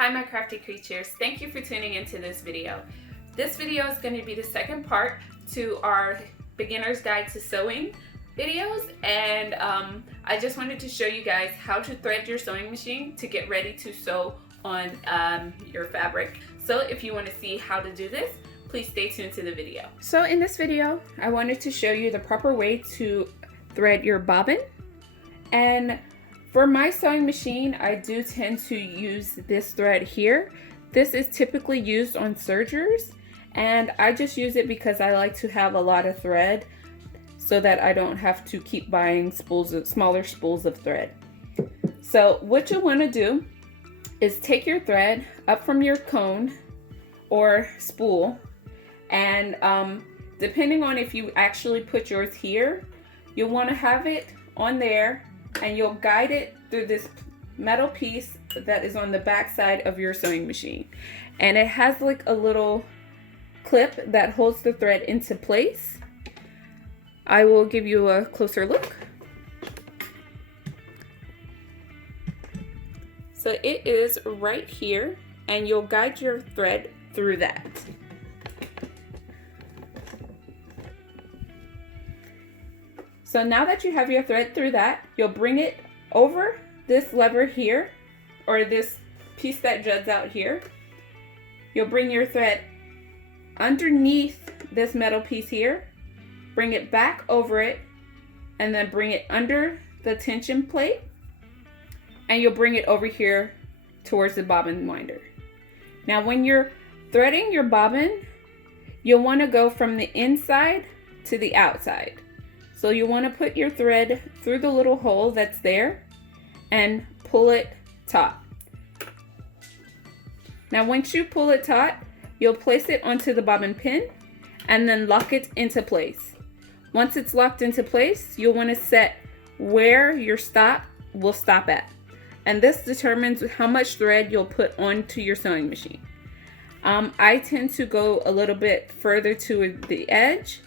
Hi my crafty creatures, thank you for tuning into this video. This video is going to be the second part to our beginner's guide to sewing videos, and I just wanted to show you guys how to thread your sewing machine to get ready to sew on your fabric. So if you want to see how to do this, please stay tuned to the video. So in this video, I wanted to show you the proper way to thread your bobbin. And for my sewing machine, I do tend to use this thread here. This is typically used on sergers, and I just use it because I like to have a lot of thread so that I don't have to keep buying smaller spools of thread. So what you want to do is take your thread up from your cone or spool, and depending on if you actually put yours here, you'll want to have it on there, and you'll guide it through this metal piece that is on the back side of your sewing machine. And it has like a little clip that holds the thread into place. I will give you a closer look. So it is right here, and you'll guide your thread through that. So now that you have your thread through that, you'll bring it over this lever here, or this piece that juts out here. You'll bring your thread underneath this metal piece here, bring it back over it, and then bring it under the tension plate, and you'll bring it over here towards the bobbin winder. Now when you're threading your bobbin, you'll want to go from the inside to the outside. So you want to put your thread through the little hole that's there and pull it taut. Now once you pull it taut, you'll place it onto the bobbin pin and then lock it into place. Once it's locked into place, you'll want to set where your stop will stop at. And this determines how much thread you'll put onto your sewing machine. I tend to go a little bit further to the edge,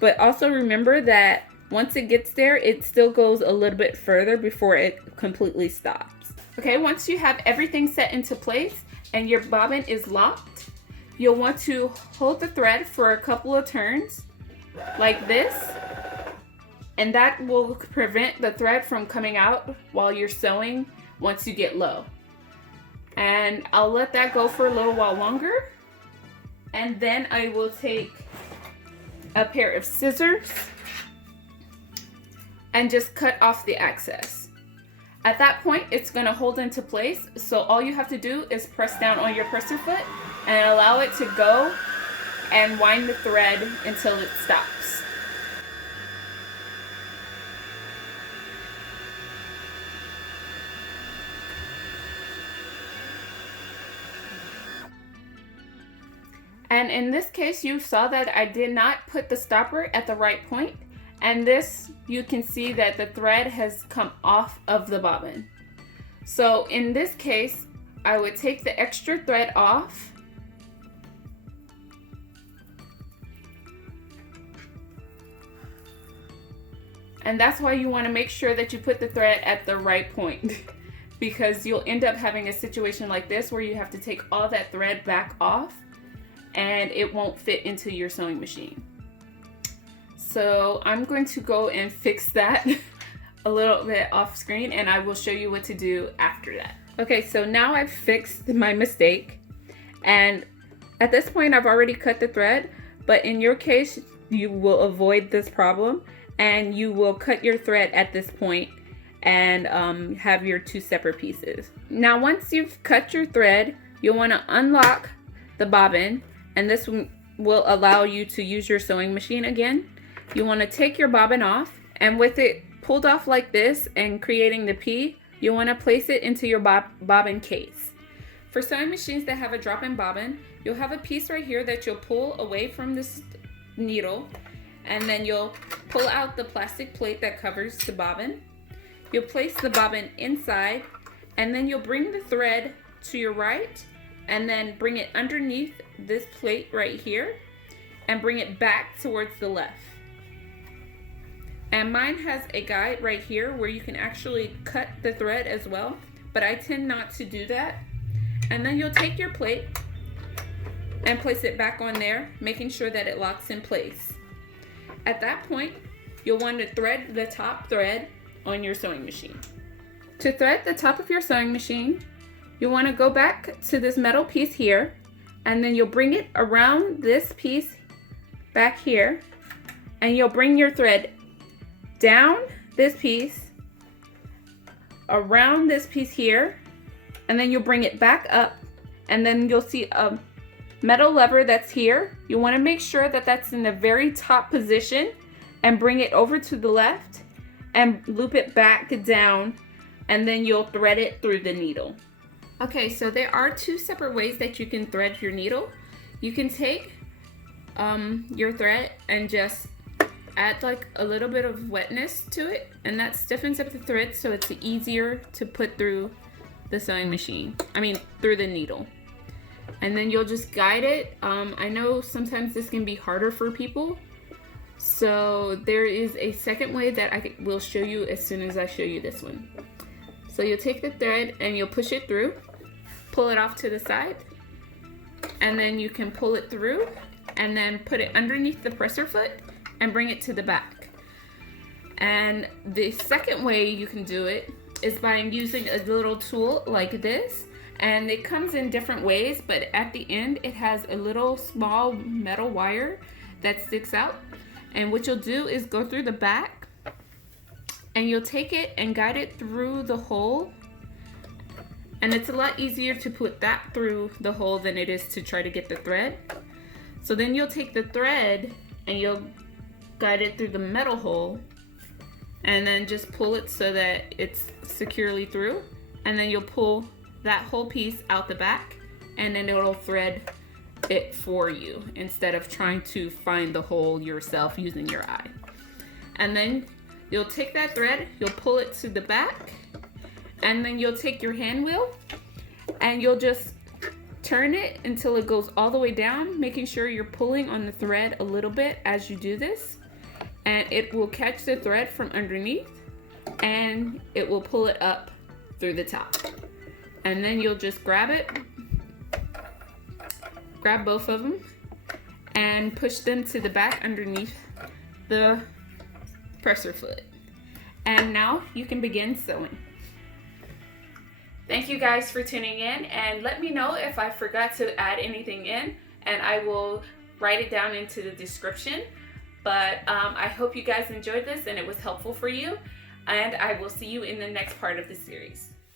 but also remember that once it gets there, it still goes a little bit further before it completely stops. Okay, once you have everything set into place and your bobbin is locked, you'll want to hold the thread for a couple of turns like this, and that will prevent the thread from coming out while you're sewing once you get low. And I'll let that go for a little while longer, and then I will take a pair of scissors and just cut off the excess. At that point, it's going to hold into place, so all you have to do is press down on your presser foot and allow it to go and wind the thread until it stops. And in this case, you saw that I did not put the stopper at the right point. And this, you can see that the thread has come off of the bobbin. So in this case, I would take the extra thread off. And that's why you want to make sure that you put the thread at the right point, because you'll end up having a situation like this where you have to take all that thread back off and it won't fit into your sewing machine. So I'm going to go and fix that a little bit off screen, and I will show you what to do after that. Okay, so now I've fixed my mistake, and at this point I've already cut the thread, but in your case you will avoid this problem, and you will cut your thread at this point and have your two separate pieces. Now once you've cut your thread, you'll want to unlock the bobbin, and this will allow you to use your sewing machine again. You want to take your bobbin off, and with it pulled off like this and creating the P, you want to place it into your bobbin case. For sewing machines that have a drop-in bobbin, you'll have a piece right here that you'll pull away from this needle, and then you'll pull out the plastic plate that covers the bobbin. You'll place the bobbin inside, and then you'll bring the thread to your right, and then bring it underneath this plate right here, and bring it back towards the left. And mine has a guide right here where you can actually cut the thread as well, but I tend not to do that. And then you'll take your plate and place it back on there, making sure that it locks in place. At that point, you'll want to thread the top thread on your sewing machine. To thread the top of your sewing machine, you'll want to go back to this metal piece here, and then you'll bring it around this piece back here, and you'll bring your thread down this piece, around this piece here, and then you'll bring it back up, and then you'll see a metal lever that's here. You want to make sure that that's in the very top position and bring it over to the left and loop it back down, and then you'll thread it through the needle. Okay, so there are two separate ways that you can thread your needle. You can take your thread and just add like a little bit of wetness to it, and that stiffens up the thread so it's easier to put through the sewing machine. Through the needle. And then you'll just guide it. I know sometimes this can be harder for people, so there is a second way that I will show you as soon as I show you this one. So you'll take the thread and you'll push it through, pull it off to the side, and then you can pull it through and then put it underneath the presser foot and bring it to the back. And the second way you can do it is by using a little tool like this, and it comes in different ways, but at the end it has a little small metal wire that sticks out, and what you'll do is go through the back and you'll take it and guide it through the hole, and it's a lot easier to put that through the hole than it is to try to get the thread. So then you'll take the thread and you'll guide it through the metal hole, and then just pull it so that it's securely through, and then you'll pull that whole piece out the back, and then it'll thread it for you instead of trying to find the hole yourself using your eye. And then you'll take that thread, you'll pull it to the back, and then you'll take your hand wheel and you'll just turn it until it goes all the way down, making sure you're pulling on the thread a little bit as you do this, and it will catch the thread from underneath and it will pull it up through the top. And then you'll just grab it, grab both of them and push them to the back underneath the presser foot. And now you can begin sewing. Thank you guys for tuning in, and let me know if I forgot to add anything in, and I will write it down into the description. But I hope you guys enjoyed this and it was helpful for you, and I will see you in the next part of the series.